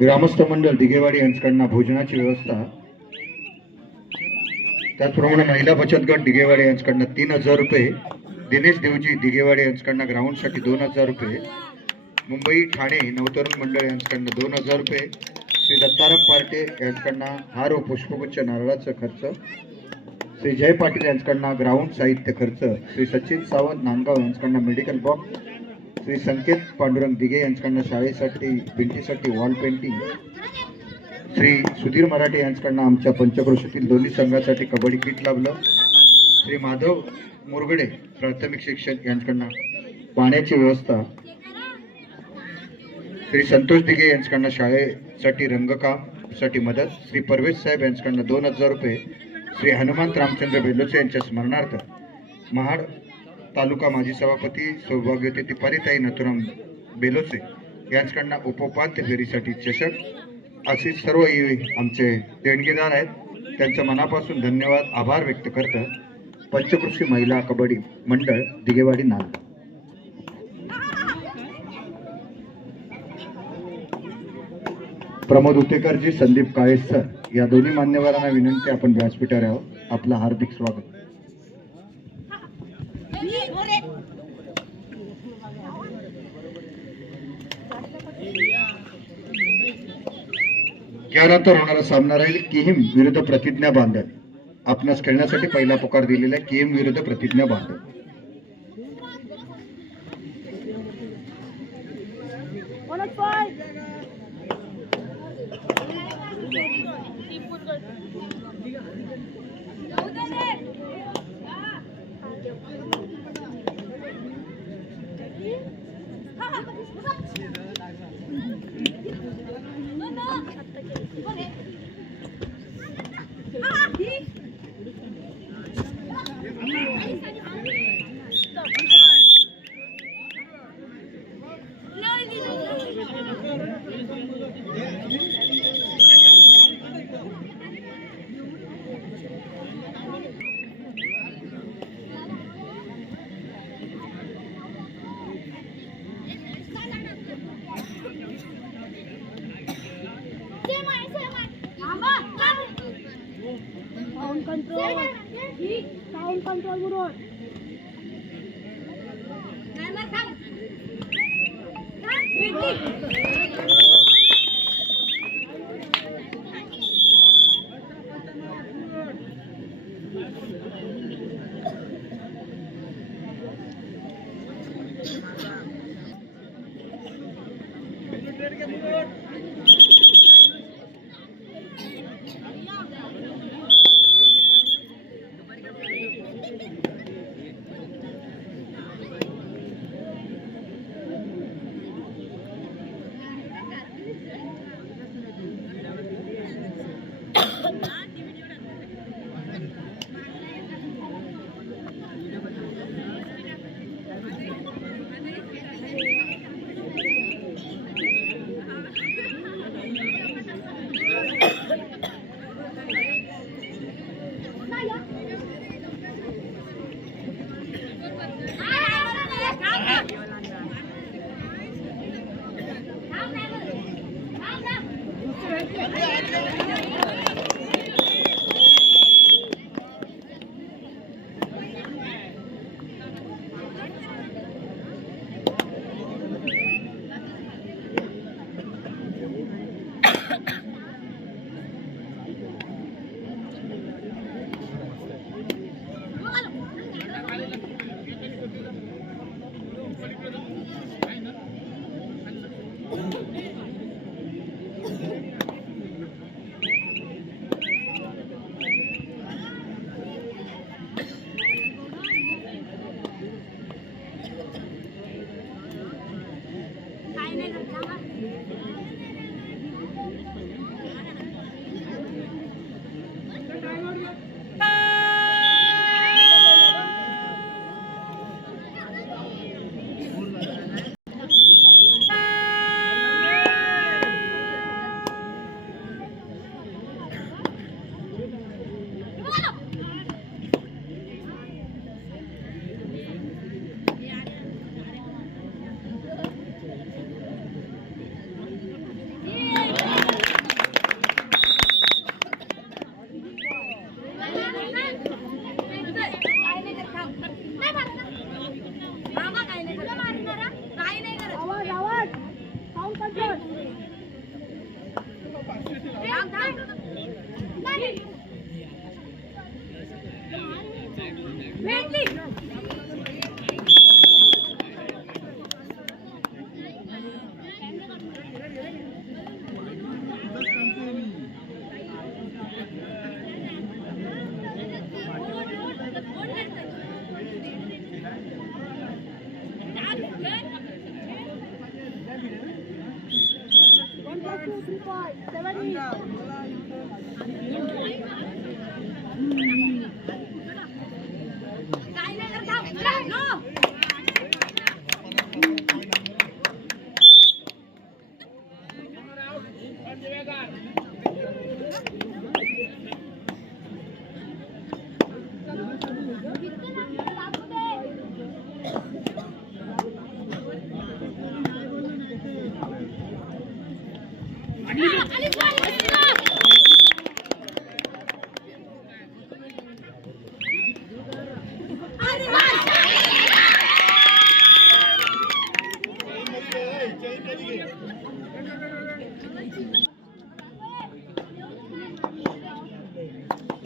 ग्रामस्थ मंडळ दिघेवाडी यांच्याकडनं भोजनाची व्यवस्था, त्याचप्रमाणे महिला बचत गट दिघेवाडी यांच्याकडनं 3000 रुपये, दिनेश देवजी दिघेवाडी यांच्याकडनं ग्राउंडसाठी 2000 रुपये, मुंबई ठाणे नवतरुण मंडळ यांच्याकडनं 2000 रुपये, श्री दत्ताराम पार्टे यांच्याकडनं हार व पुष्पगुच्छ नारळाचा खर्च, श्री जय पाटील यांच्याकडनं ग्राउंड साहित्य खर्च, श्री सचिन सावंत नांदगाव यांच्याकडनं मेडिकल बॉक्स, श्री संकेत पांडुरंग दिघे यांच्याकडनं शाळेसाठी भिंतीसाठी वॉल पेंटिंग, श्री सुधीर मराठे यांच्याकडनं आमच्या पंचक्रोशीतील दोन्ही संघासाठी कबड्डी किट लाभलं, श्री माधव मुरगडे प्राथमिक शिक्षक यांच्याकडनं पाण्याची व्यवस्था, श्री संतोष दिघे यांच्याकडनं शाळेसाठी रंगकामसाठी मदत, श्री परवेश साहेब यांच्याकडनं 2000 रुपये, श्री हनुमंत रामचंद्र बेलोचे यांच्या स्मरणार्थ महाड तालुका माजी सभापती सौभाग्यवती तिपारीताई नथुराम बेलोचे यांच्याकडनं उपोपाध्य फेरीसाठी चषक, असे सर्व आमचे देणगीदार आहेत. त्यांच्या मनापासून धन्यवाद आभार व्यक्त करत पंचकृषी महिला कबड्डी मंडळ दिघेवाडी नांदगाव. प्रमोद उतेकरजी, संदीप काळे सर या दोन्ही मान्यवरांना विनंती, आपण व्यासपीठावर यावं. आपलं हार्दिक स्वागत. यानंतर होणारा सामना राहील किहिम विरुद्ध प्रतिज्ञा बांधल. आपणास खेळण्यासाठी पहिला पुकार दिलेला आहे किहिम विरुद्ध प्रतिज्ञा बांधल. Control bro.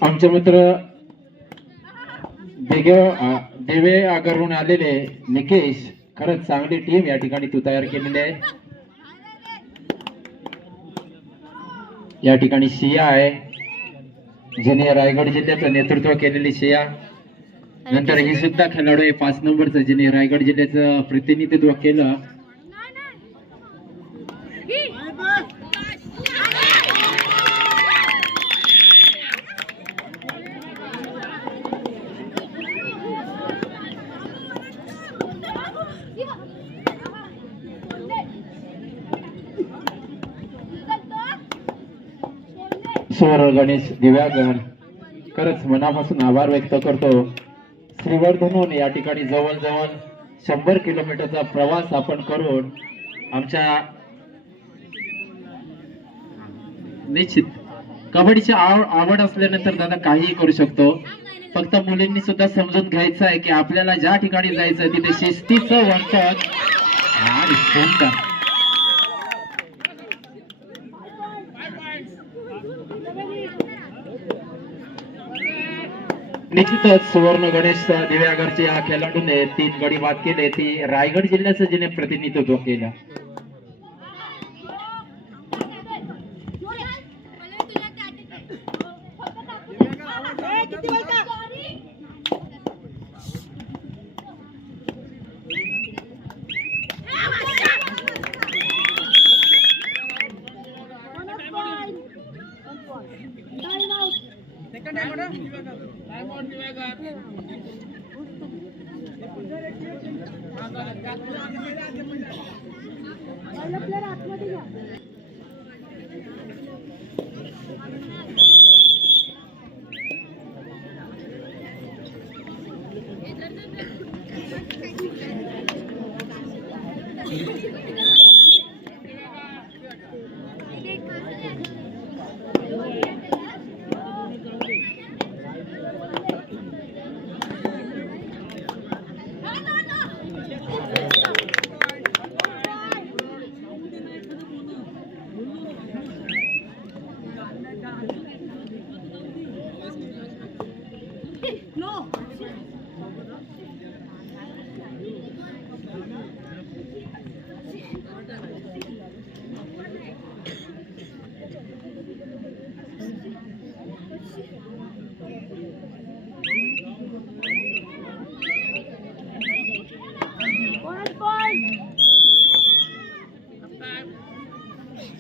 आमचे मित्र देवे आगरहून आलेले निकेश, खरंच चांगली टीम या ठिकाणी तू तयार केलेली आहे. या ठिकाणी शिया आहे, जिने रायगड जिल्ह्याचं नेतृत्व केलेली शिया. नंतर ही सुद्धा खेळाडू आहे 5 नंबरचं, जिने रायगड जिल्ह्याचं प्रतिनिधित्व केलं. सुवर्ण गणेश दिव्यागर, खरंच मनापासून आभार व्यक्त करतो. श्रीवर्धनहून या ठिकाणी जवळजवळ 100 किलोमीटरचा प्रवास आपण करून आमच्या निश्चित कबड्डीची आवड असल्यानंतर दादा काहीही करू शकतो. फक्त मुलींनी सुद्धा समजून घ्यायचं आहे की आपल्याला ज्या ठिकाणी जायचं तिथे शिस्तीचं वर्तन आणि सुंदर. निश्चितच सुवर्ण गणेश दिव्यागरचे या खेळाडूने 3 गडी बाद केले. ती रायगड जिल्ह्याचं जिने प्रतिनिधित्व केलं.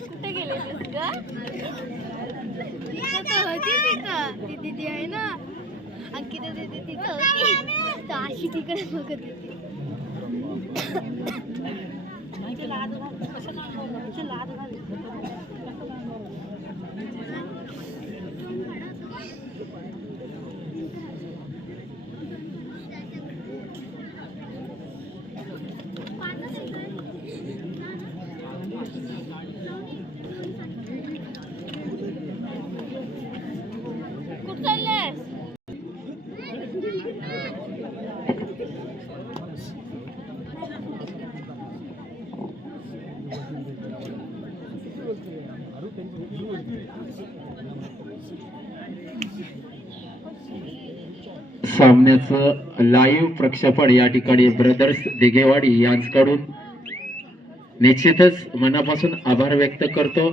कुठे गेलेलीस ग? दीदी आहे ना, अंकिता दीदी तिथं होती, तर अशी तिकडे बघत होती. कुठं चाललेस? सामन्याचं लाईव्ह प्रक्षेपण या ठिकाणी ब्रदर्स दिघेवाडी यांच्याकडून निश्चितच मनापासून आभार व्यक्त करतो.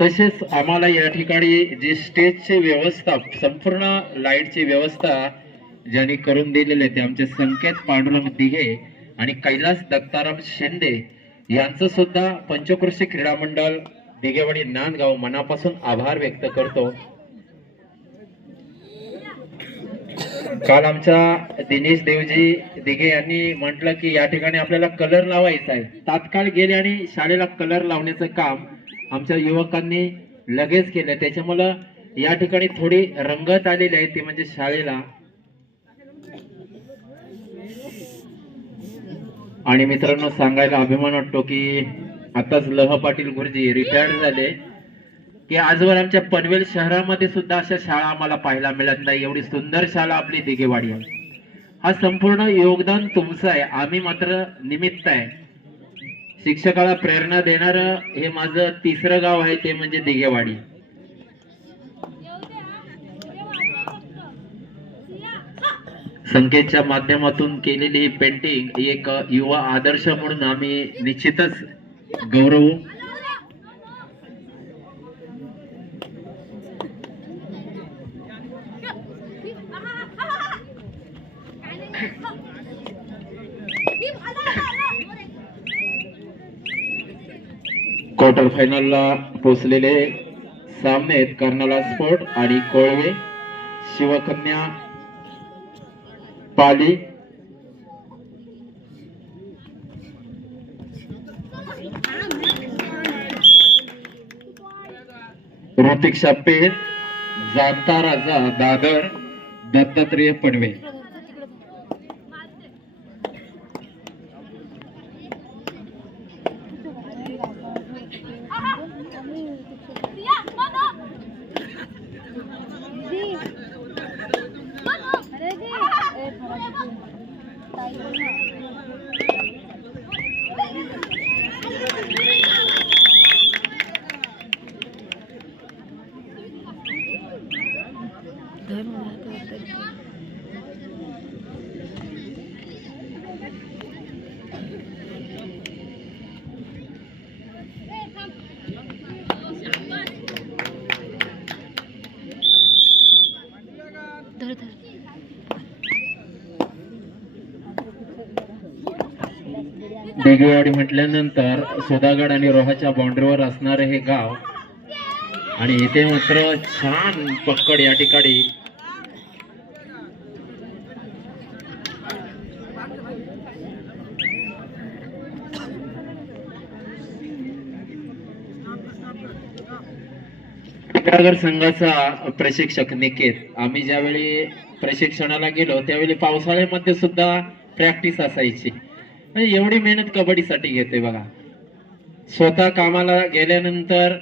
तसेच आम्हाला या ठिकाणी जी स्टेजची व्यवस्था, संपूर्ण लाईटची व्यवस्था ज्यांनी करून दिलेली आहे ते आमचे संकेत पांडुरंग दिघे आणि कैलास दत्ताराम शिंदे यांचं सुद्धा पंचक्रोशी क्रीडा मंडळ दिघेवाडी नांदगाव मनापासून आभार व्यक्त करतो. काल आमच्या दिनेश देवजी दिघे यांनी म्हटलं की या ठिकाणी आपल्याला कलर लावायचा आहे. तात्काळ गेले आणि शाळेला कलर लावण्याचं काम आमच्या युवकांनी लगेच केलं. त्याच्यामुळं या ठिकाणी थोडी रंगत आलेली आहे, ती म्हणजे शाळेला. आणि मित्रांनो, सांगायला अभिमान वाटतो की आताच लह पाटील गुरुजी रिटायर्ड झाले की आजवर आमच्या पनवेल शहरामध्ये सुद्धा अशा शाळा आम्हाला पाहायला मिळत नाही. एवढी सुंदर शाळा आपली दिघेवाडी आहे. हा संपूर्ण योगदान तुमचं आहे, आम्ही मात्र निमित्त आहे. शिक्षकाला प्रेरणा देणार हे माझं तिसरं गाव आहे, ते म्हणजे दिघेवाडी. संकेतच्या माध्यमातून केलेली ही पेंटिंग एक युवा आदर्श म्हणून आम्ही निश्चितच गौरवू. क्वार्टर फायनलला पोहोचलेले सामने आहेत कर्नाला स्पोर्ट आणि कोळवे. शिवकन्या पाली ऋतिक्षा पेठ, जाणता राजा दादर, दत्तात्रेय पडवे. दिघेवाडी म्हटल्यानंतर सुधागड आणि रोहाच्या बाउंड्रीवर असणारे हे गाव, आणि इथे मात्र छान पक्कड या ठिकाणी टिकागर संघाचा प्रशिक्षक निकेत. आम्ही ज्यावेळी प्रशिक्षणाला गेलो त्यावेळी पावसाळ्यामध्ये सुद्धा प्रॅक्टिस असायची. म्हणजे एवढी मेहनत कबड्डीसाठी घेते बघा. स्वतः कामाला गेल्यानंतर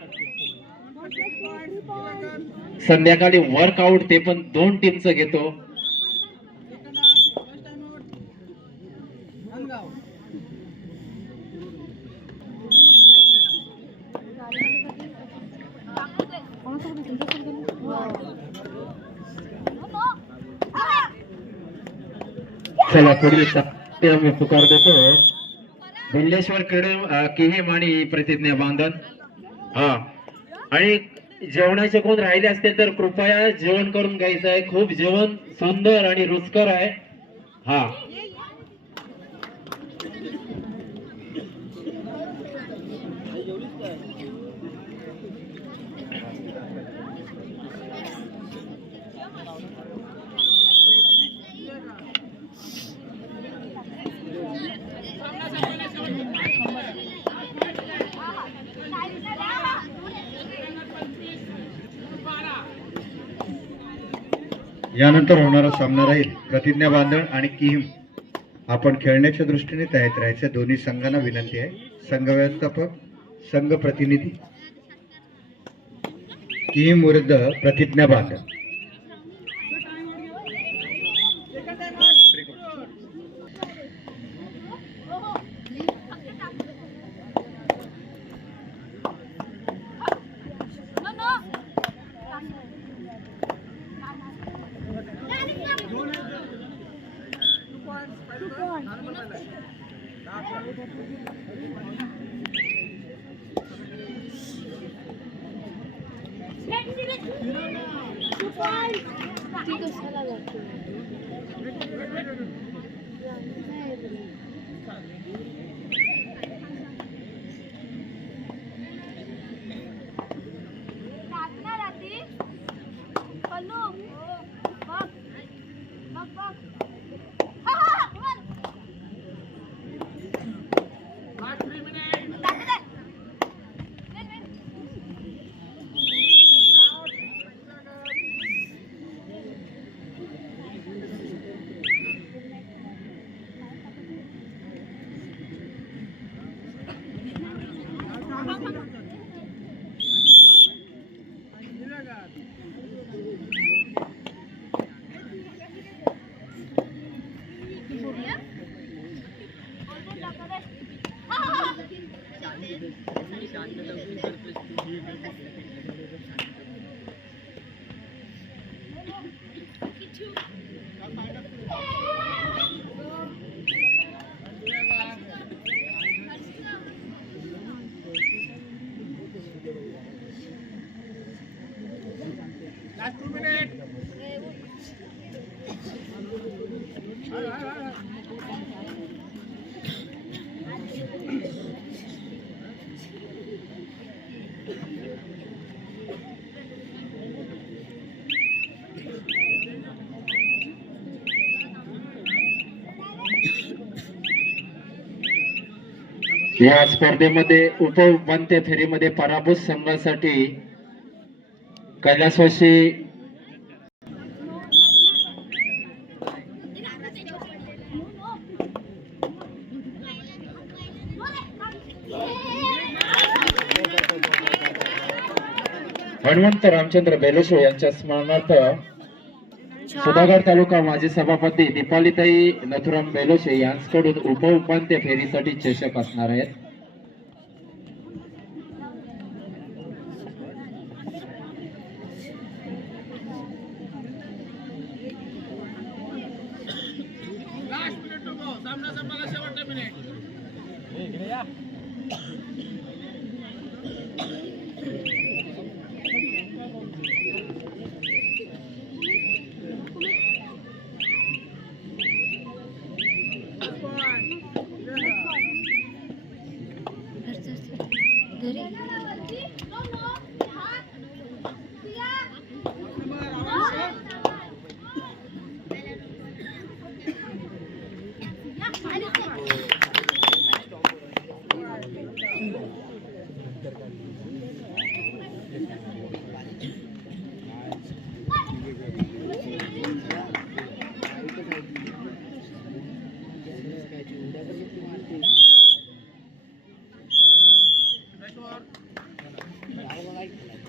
संध्याकाळी वर्कआउट ते पण 2 टीमचं घेतो. चला पुढील आम्ही पुकार देतो. बिल्लेश्वर क्रीडा किहीम आणि प्रतिज्ञा बांधन. हा, आणि जेवणाचे कोण राहिले असते तर कृपया जेवण करून घ्यायचं आहे. खूप जेवण सुंदर आणि रुचकर आहे. हा, यानंतर होणारा सामना राहील प्रतिज्ञा बांधण आणि किहीम. आपण खेळण्याच्या दृष्टीने तयार राहायचं. दोन्ही संघांना विनंती आहे. संघ व्यवस्थापक, संघ प्रतिनिधी. किहीम विरुद्ध प्रतिज्ञा बांधण. ती कशाला जाते? या स्पर्धेमध्ये उपउपांत्य फेरीमध्ये पराभूत संघासाठी कैलासवासी हनुमंत रामचंद्र बेलोशे यांच्या स्मरणार्थ सुधागड तालुका माजी सभापती दीपालीताई नथुराम बेलोशे यांच्याकडून उपउपांत्य फेरीसाठी चषक असणार आहेत. Nice one.